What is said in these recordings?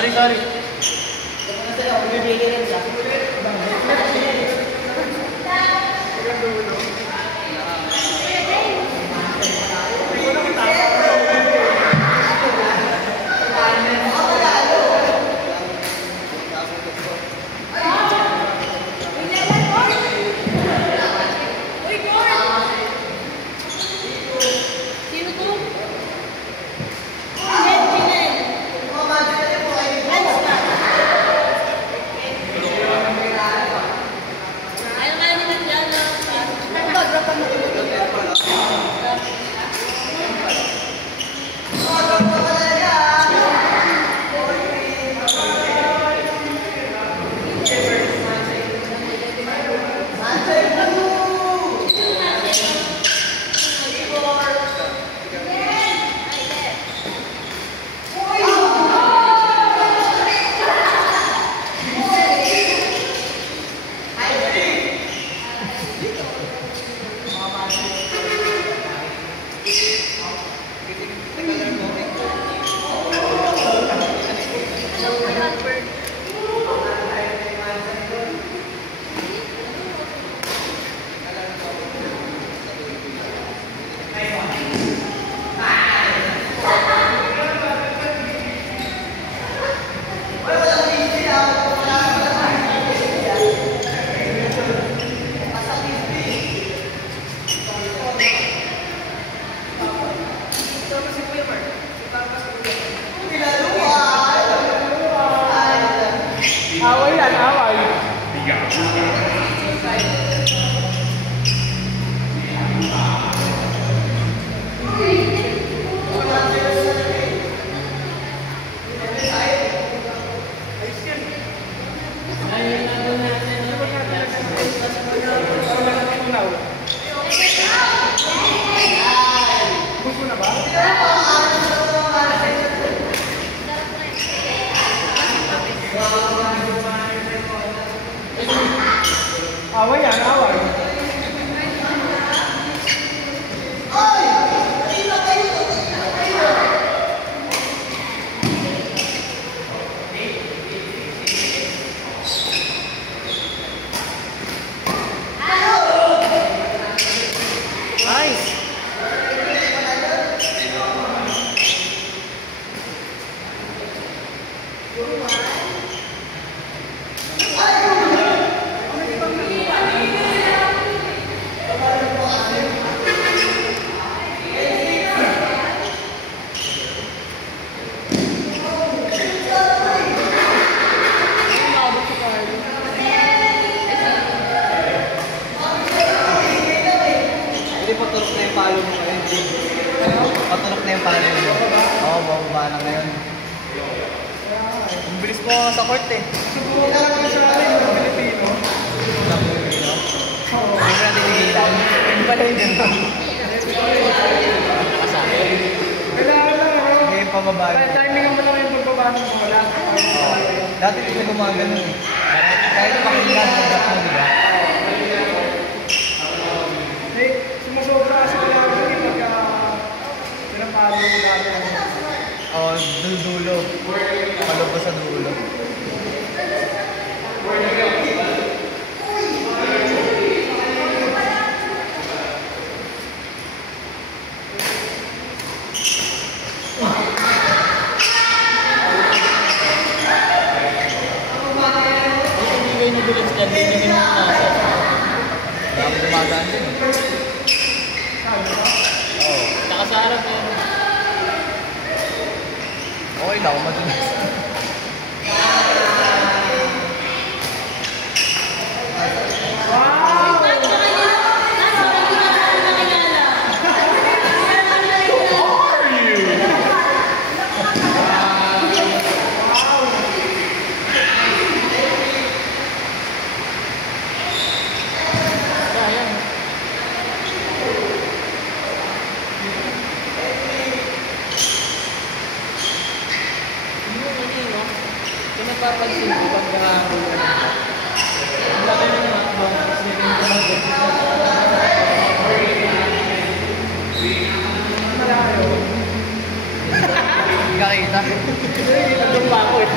Sorry, sorry. Away yan, away. Away yan, away. Paturok na yung palo mo ngayon. Paturok na yung palo mo. Oo, bababa na ngayon. Ang bilis mo sa court eh. Subukan na lang sa atin, mga Pilipino. Hindi mo natin tigilan. Hindi pala yun din. Kailangan lang, ngayon pababa. timing mo lang yung pagbaba ng bola. Dati hindi na gumagano eh. Kahit pakinggan mo dapat mo, diba? Sumusobra kasi kailangan ko yung pinapalo yung natin. Oo, dulo. Palo pa sa dulo. Hindi kayo nagulat sa dyan, hindi kayo nasa. Dami dumagaan din eh. Oo. Saka sa harap yan. Okay lang, matulis. Napapansin ko pag nakakaroon na ang laki na naman bang isipin ko Malayo. ka kita. Nandun pa ako eh.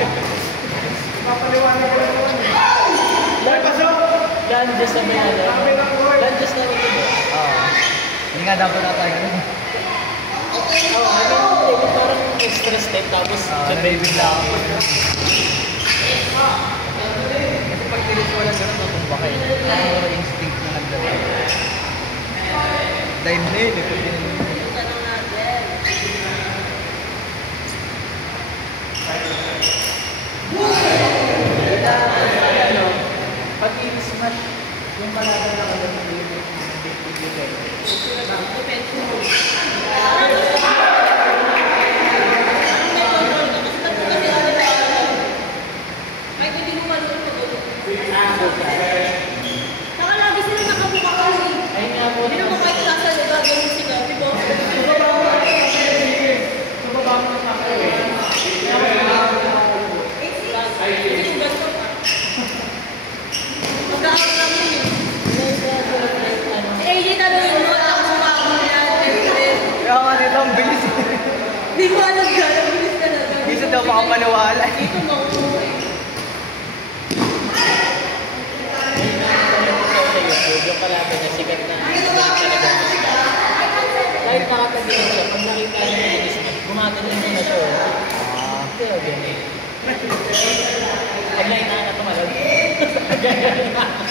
Papaliwanag ko lang naman eh. Ay, pasok! Lunges na may ano. Kami ng court. Lunges na rin yun. Oo. Hindi nga dapat na tayo. Oo, I mean, parang extra step tapos Nabibigla ako. Kasi pag tilis mo lang gano'n, natumba kayo. Pero instinct na nagdala. Dahil hindi, likod din yung ano, pag i-smash yung malaga na ka lang Saka lagi sila nakabuka kasi. ayun nga po. Hindi naman kahit nasa lugar, ganun sila, di ba? Hindi ko ganito pa. Mag-aaral lang yun eh. Si AJ tanongin mo, tapos sumama mo yan. kaya nga dito, ang bilis. Hindi ko alam yan, ang bilis talaga. Hindi sa daw makapaniwala. Dito makuha eh. Yung kalaban na sikat na talaga. Kahit nakatagilan siya, pag nakita niya yung smash, gumagaling niya na siya. Ito yun eh. Pag nakita na tumalog.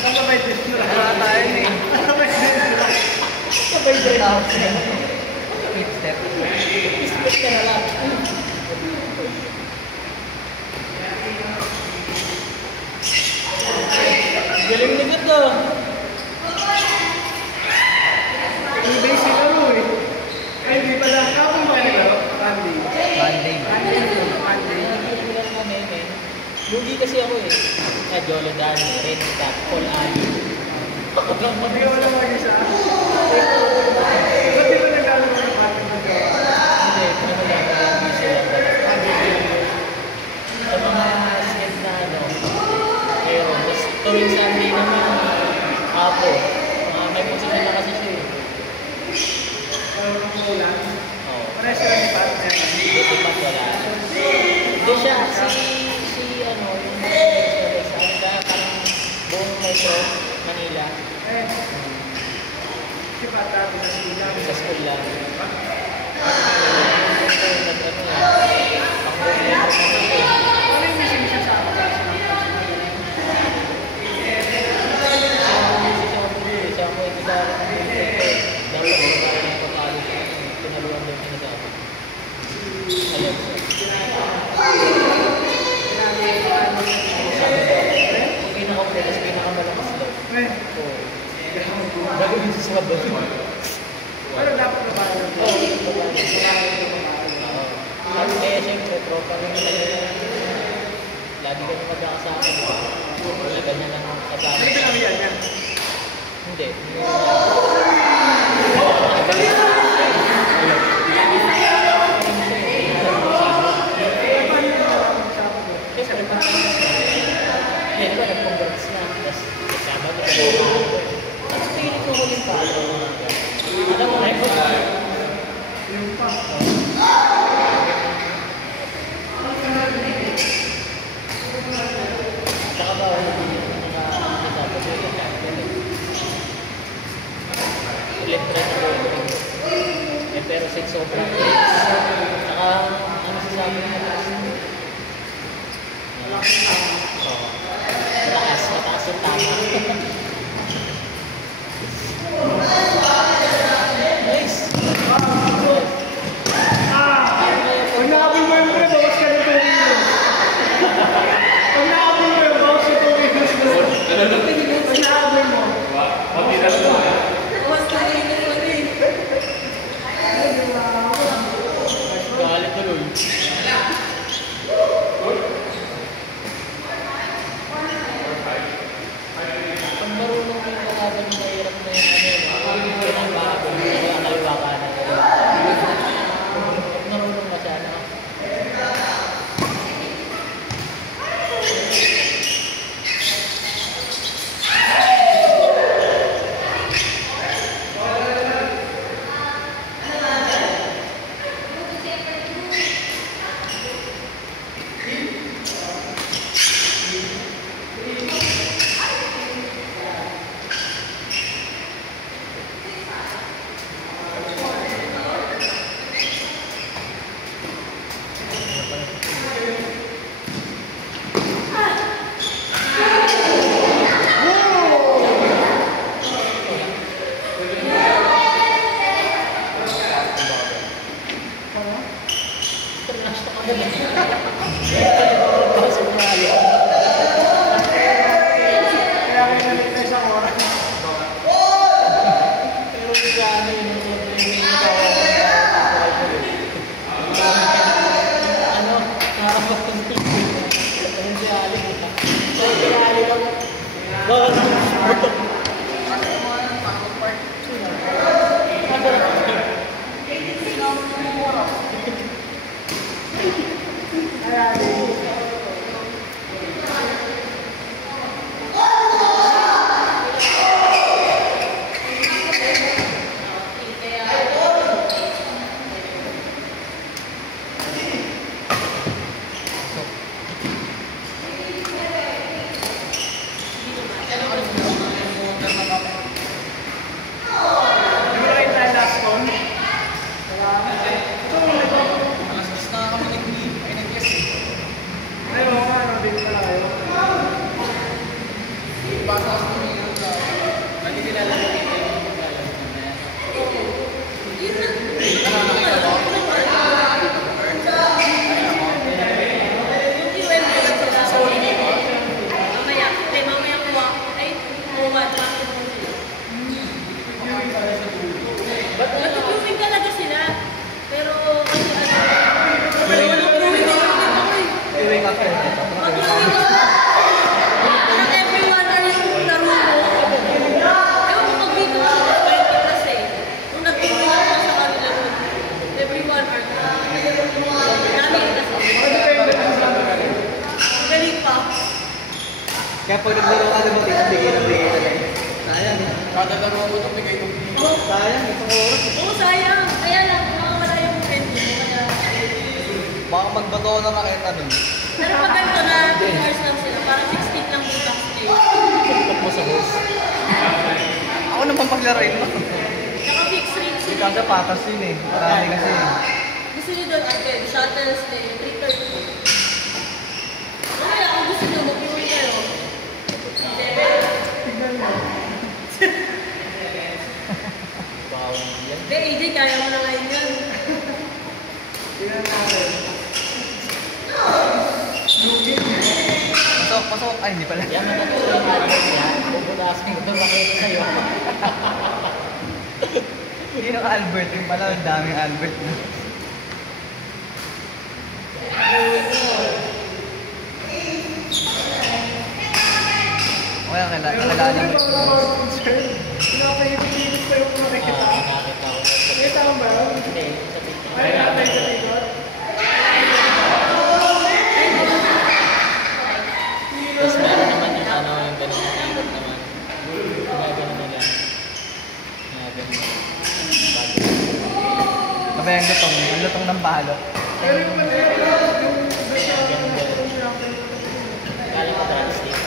Kasabay din sila. Wala tayo eh. Kasabay din sila. Sabay din. Split step. Split ka na lang. Galing na ganda. Yung basic ano eh. Ay, di pala. Kapag ba nila? Monday. Monday. Lugi kasi ako eh. Jolo Dani, Ren Cat, Paul Ali. Hindi ko wala mag-isa. Sabi ko nagkakaroon ng pattern ng gawa. Hindi, pinamalaman sila. Sa mga skills na ano, meron. Tapos tuwing Sunday naman, apo. May position na kasi siya eh. Parang ulan. Oo. Pares sila ni partner. Hindi si Pat wala. Hindi siya, si ano, yung sa ano ka, parang buong metro, Manila. Eh, si Patato sa sila. Sa school lang. Ano yung missing siya sa akin? Eh, Gagawin sa sabado. pero dapat na ba yun? Eh, siyempre, tropa rin talaga. Lagi kami magkakasama. Wala ganyan lang ang kasama. Hindi ka namin yan. Hindi. Siyempre, hindi ba nag-congrats na. Tapos, kasama ko sa mga ako. Tapos, pilit ko huling pa. Alam mo, record. Yung pa. Tsaka ba, nakasama ko yung kanya. Ulit rin ako. Eh, pero since sobrang tsaka, ano sasabi niya? Oo. Mataas yung tama. Nice! Pag nakapin mo yung pre, bawas ka na 2 kilos. Pag nakapin mo yung bawas ka 2 kilos. Pag nakapin mo. Bawas ka rin na rin. Galit tuloy. Nag-grouping talaga sila. Pero, Viewing after. not everyone are yung laro mo. Ewan ko pag dito sa 20 plus eh. Nung nag-grouping ako sa kanila nun, everyone are namin kasi. Galing pa. Kaya pag naglaro ka naman dito, bigay na lang. Sayang eh. Kada laro mo ito, bigay ng Sayang, isang oras. Oo, sayang. Kaya lang, makawala yung friend mo. Kaya, Baka magbato na nakita nun. pero pag ganito na 2 hours lang sila, parang 16 lang yung backstage. Pag mo sa host. Ako naman paglaruin mo. Tsaka fixed rate Hindi sila. kasi patas yun eh. Marami kasi. Gusto nyo doon, again, shuttles din, 3:30. Kaya kung gusto nyo, mag-iwi kayo. Wow. Yan. Hindi, AJ, kaya mo na ngayon yan. Pasok, pasok. Ay, hindi pala. Yan matatuloy yung Albert yan. Pupunasan ko ito makita sa'yo. Hindi naka-Albert. Yung pala, ang daming Albert na. Okay, nakilala mo. Pinapahibig-hibig pa yung nakikita. Nakakita ko. Nakita mo ba yun? Hindi, sa picture. Ay, natin sa likod. Tapos meron naman yung ano, yung ganun na ikot naman. Ginagano nila. Ginagano. Sabi ang lutong ng balot. Pero yung manera, yung Ginagano din. Kala mo drumstick.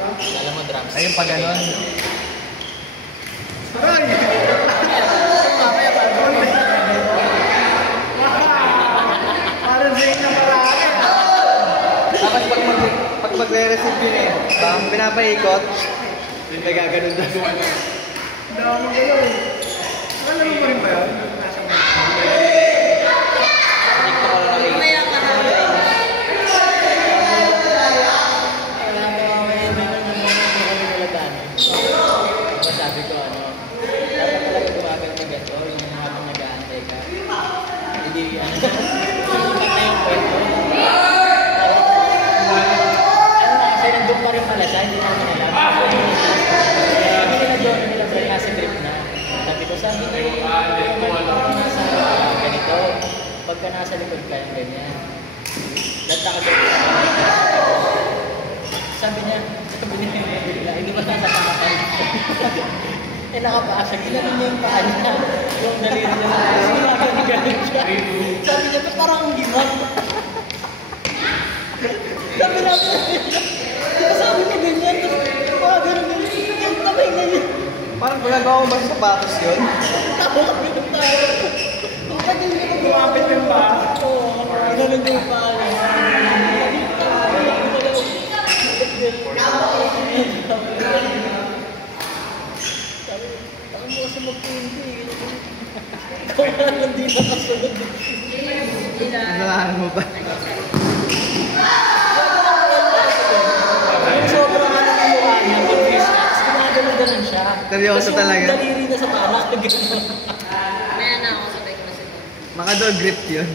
Kala mo drumstick. Ayun pa ganon. Aray! Mamaya pa. Parang Zane na marami. Tapos pag magre-receive yun eh. Bang pinapaikot. Nagaganon na. Dami galaw. Nakalaro mo rin ba yun? Nasa mga. Dito ko lang nakikita. Mamaya ka na. Sabi ko ano, dapat talaga gumagal na ganito, yung habang nag-aantay ka. Hindi ano, ipat na yung kwento. Ano na kasi nandun pa rin pala siya, hindi naman alam. Hindi nila doon, nila Brian nasa trip na. Sabi ko, sabi nasa ganito, pagka nasa likod ka, yung ganyan. Lata ka doon. Sabi niya, hindi ba nasa pangakan? Eh nakapaa siya, ginanon niya yung paa niya. Yung daliri niya. Ginanon siya. Sabi niya, "Ba't parang ang limot?" Sabi namin, sabi mo ganyan, tapos ganun. Yung tabay na niya. Parang ginagawa ko ba sa sapatos yun? Tawa kami ng tawa. Ang pati niya ko Lumapit yung ba? Oo, ginanon niya yung paa niya. Sabi mo kasi mag-20. Ikaw na hindi nakasunod. Nalahan mo ba? Yung sobrang ano ng mukha niya, yung face mask, ginagano-ganon siya. Seryoso Tapos talaga? yung daliri na sa panak, gano'n. Maya na ako, sabay ko na sila. Makador grip yun.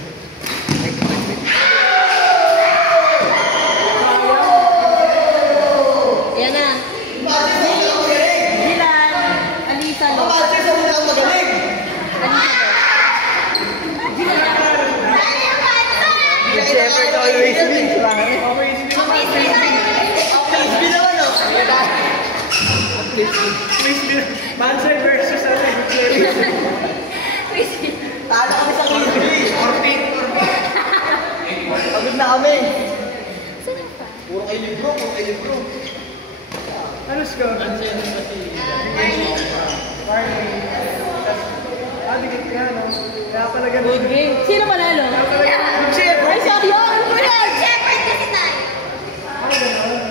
Please, Mansay versus ano, Talo kami sa quiz. Pagod na kami. Puro kayo libro. ano score? Barney. Dikit nga, no? Kaya pala ganun. Good game. Sino panalo? Ay, sorry yun! Ano ba yan? Ano ganun?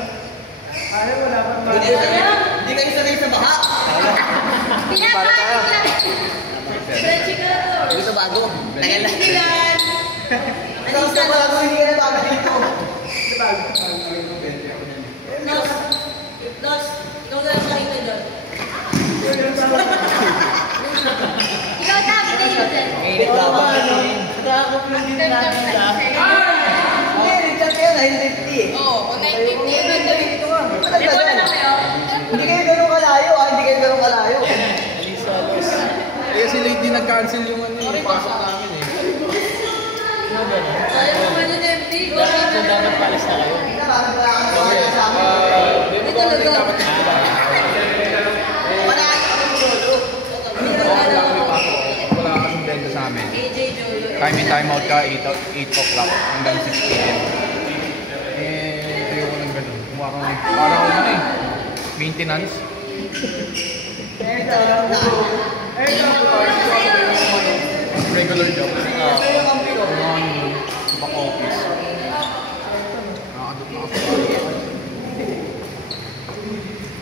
Ayaw mo dapat Hindi kayo sanay sa baha. Dito bago. Tagal na. Ano sa bago, hindi ka na bago dito. Ikaw na lang kayo doon. Ikaw tabi kayo doon. Mainit laban. Nakakapulong din natin siya. Hindi, Richard kayo, 950. Oo, kung 950, Ito na kayo. Hindi kayo ganun kalayo, hindi kayo ganun kalayo. Alisalos. Eh, si Lady nag-cancel yung ano yung pasok namin eh. Ano ba na? Ayaw mo man yung empty. Kung dapat palis na kayo. Okay, di ba kung dapat wala ka kasing benta sa amin. AJ Jolo. Time out ka, 8 o'clock hanggang 6 p.m. Eh, ayoko ng ganun. Parang ano eh, maintenance. Regular job.